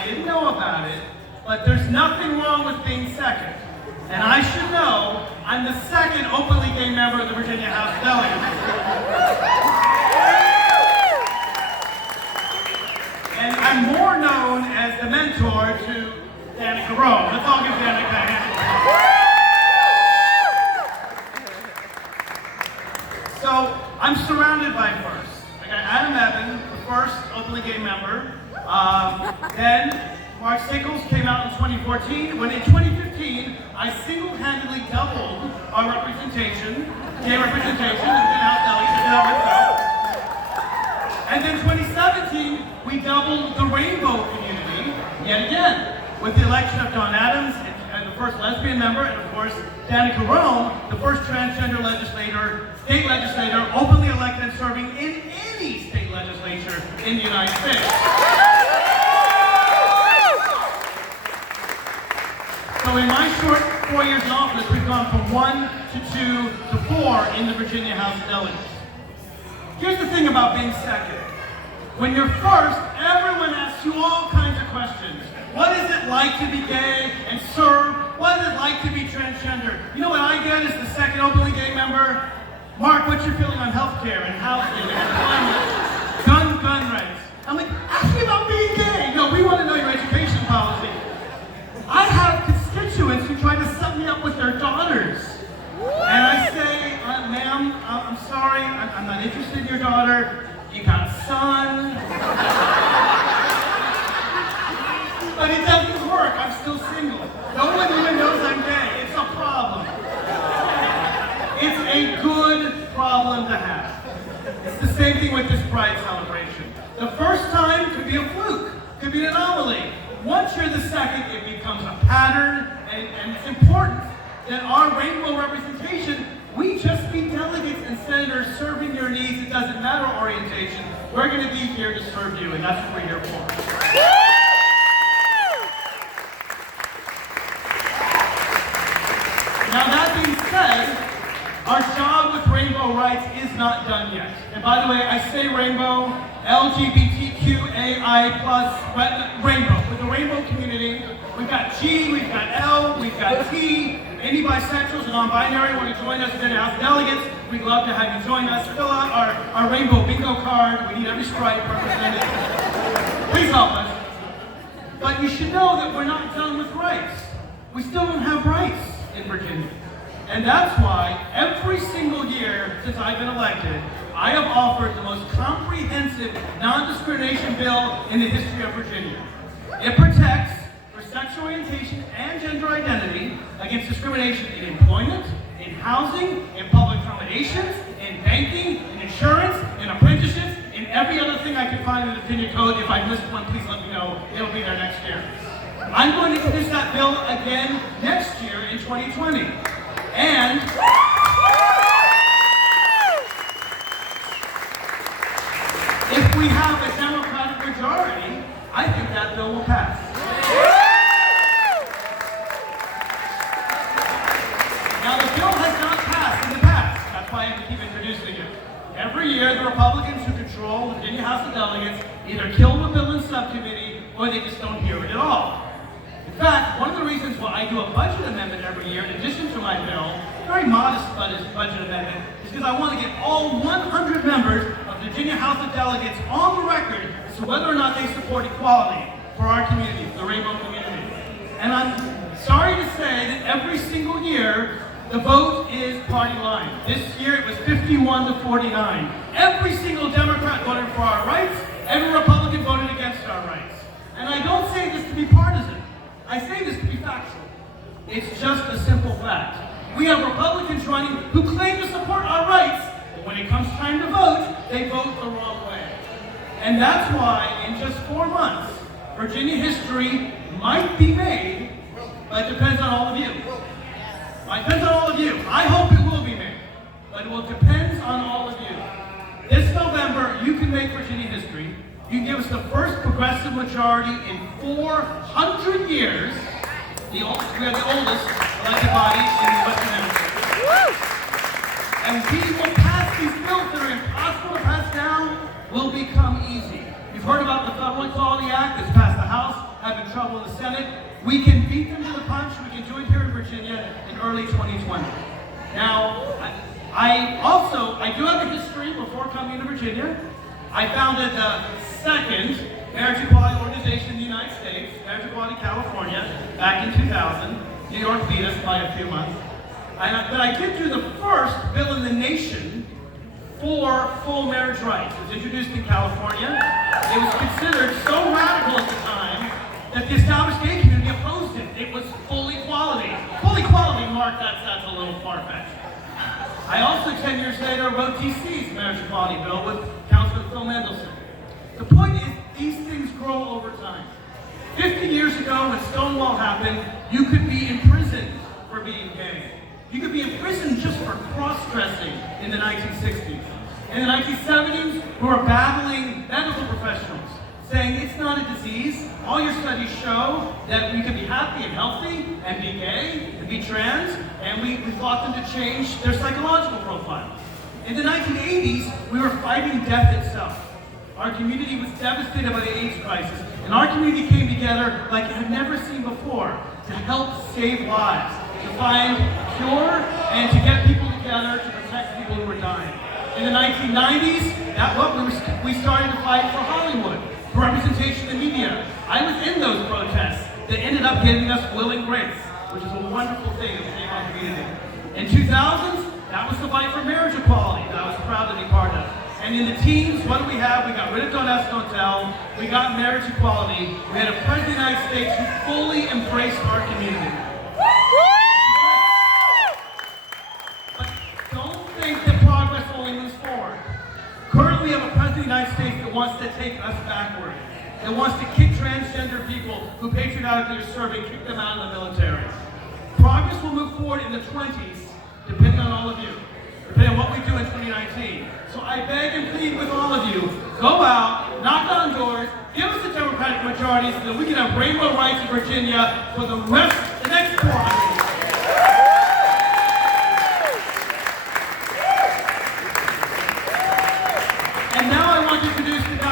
I didn't know about it, but there's nothing wrong with being second. And I should know, I'm the second openly gay member of the Virginia House of Delegates. And I'm more known as the mentor to Danica Rome. Let's all give Danica a hand. So, I'm surrounded by firsts. I got Adam Evan, the first openly gay member. Then, Mark Sickles came out in 2014, when in 2015, I single-handedly doubled our representation, gay representation in the House Delegates. And then 2017, we doubled the rainbow community, yet again, with the election of Dawn Adams, and the first lesbian member, and of course, Danica Rome, the first transgender legislator, state legislator, openly elected and serving in any state legislature in the United States. So in my short 4 years in office, we've gone from 1 to 2 to 4 in the Virginia House of Delegates. Here's the thing about being second. When you're first, everyone asks you all kinds of questions. What is it like to be gay and serve? What is it like to be transgender? You know what I get as the second openly gay member? Mark, what's your feeling on healthcare and housing and employment? Gun rights. I'm like, ask me about being gay. No, we want to know your education policy. I have constituents who try to set me up with their daughters. And I say, ma'am, I'm sorry, I'm not interested in your daughter. You got a son. But it doesn't work, I'm still single. No one even knows I'm gay, it's a problem. It's a good problem to have. It's the same thing with this Pride celebration. The first time could be a fluke, could be an anomaly. Once you're the second, it becomes a pattern, and it's important that our rainbow representation, we just be delegates and senators serving your needs. It doesn't matter orientation. We're going to be here to serve you, and that's what we're here for. Now that being said, our job with rainbow rights is not done yet. And by the way, I say rainbow, LGBTQAI+, rainbow. With the rainbow community, we've got G, we've got L, we've got T. Any bisexuals and non-binary want to join us in the House of Delegates, we'd love to have you join us. Fill out our rainbow bingo card. We need every stripe represented. Please help us. But you should know that we're not done with rights. We still don't have rights in Virginia. And that's why every single year since I've been elected, I have offered the most comprehensive non-discrimination bill in the history of Virginia. It protects for sexual orientation and gender identity against discrimination in employment, in housing, in public accommodations, in banking, in insurance, in apprenticeships, in every other thing I could find in the Virginia Code. If I missed one, please let me know. It'll be there next year. I'm going to introduce that bill again next year in 2020. And if we have a Democratic majority, I think that bill will pass. Now the bill has not passed in the past. That's why I have to keep introducing it. Every year the Republicans who control the Virginia House of Delegates either kill the bill in subcommittee or they just don't hear it at all. In fact, one of the reasons why I do a budget amendment every year, in addition to my bill, very modest budget amendment, is because I want to get all 100 members of the Virginia House of Delegates on the record as to whether or not they support equality for our community, the rainbow community. And I'm sorry to say that every single year, the vote is party line. This year it was 51 to 49. Every single Democrat voted for our rights, every Republican voted against our rights. And I don't say this to be partisan. I say this to be factual. It's just a simple fact. We have Republicans running who claim to support our rights, but when it comes time to vote, they vote the wrong way. And that's why, in just 4 months, Virginia history might be made, but it depends on all of you. It depends on all of you. I hope it will be made, but it will depend on all of you. This November, you can make Virginia history. You can give us the first progressive majority in 400 years. We are the oldest elected body in the Western Hemisphere. And we will pass these bills that are impossible to pass down, will become easy. You've heard about the Federal Equality Act that's passed the House, have in trouble in the Senate. We can beat them to the punch. We can do it here in Virginia in early 2020. Now, I do have a history before coming to Virginia. I founded the second marriage equality organization in the United States, Marriage Equality California, back in 2000. New York beat us by a few months. But I did do the first bill in the nation for full marriage rights. It was introduced in California. It was considered so radical at the time that the established gay community opposed it. It was full equality. Full equality, Mark, that's a little far-fetched. I also, 10 years later, wrote DC's marriage equality bill with Councilman Phil Mendelson. The point is, these things grow over time. 50 years ago, when Stonewall happened, you could be imprisoned for being gay. You could be imprisoned just for cross-dressing in the 1960s. In the 1970s, we were battling medical professionals, saying it's not a disease. All your studies show that we can be happy and healthy and be gay and be trans, and we fought them to change their psychological profile. In the 1980s, we were fighting death itself. Our community was devastated by the AIDS crisis, and our community came together like it had never seen before to help save lives, to find a cure, and to get people together to protect people who were dying. In the 1990s, we started to fight for Hollywood, for representation in the media. I was in those protests that ended up giving us Will and Grace, which is a wonderful thing in the gay community. In 2000s, that was the fight for marriage equality that I was proud to be part of. And in the teens, what do we have? We got rid of Don't Ask, Don't Tell. We got marriage equality. We had a president of the United States who fully embraced our community. But don't think that progress only moves forward. Currently, we have a president of the United States that wants to take us backward. That wants to kick transgender people who patriotically are serving, kick them out of the military. Progress will move forward in the 20s, depending on all of you. Depending on what we do in 2019. So I beg and plead with all of you, go out, knock on doors, give us a Democratic majority so that we can have rainbow rights in Virginia for the next 400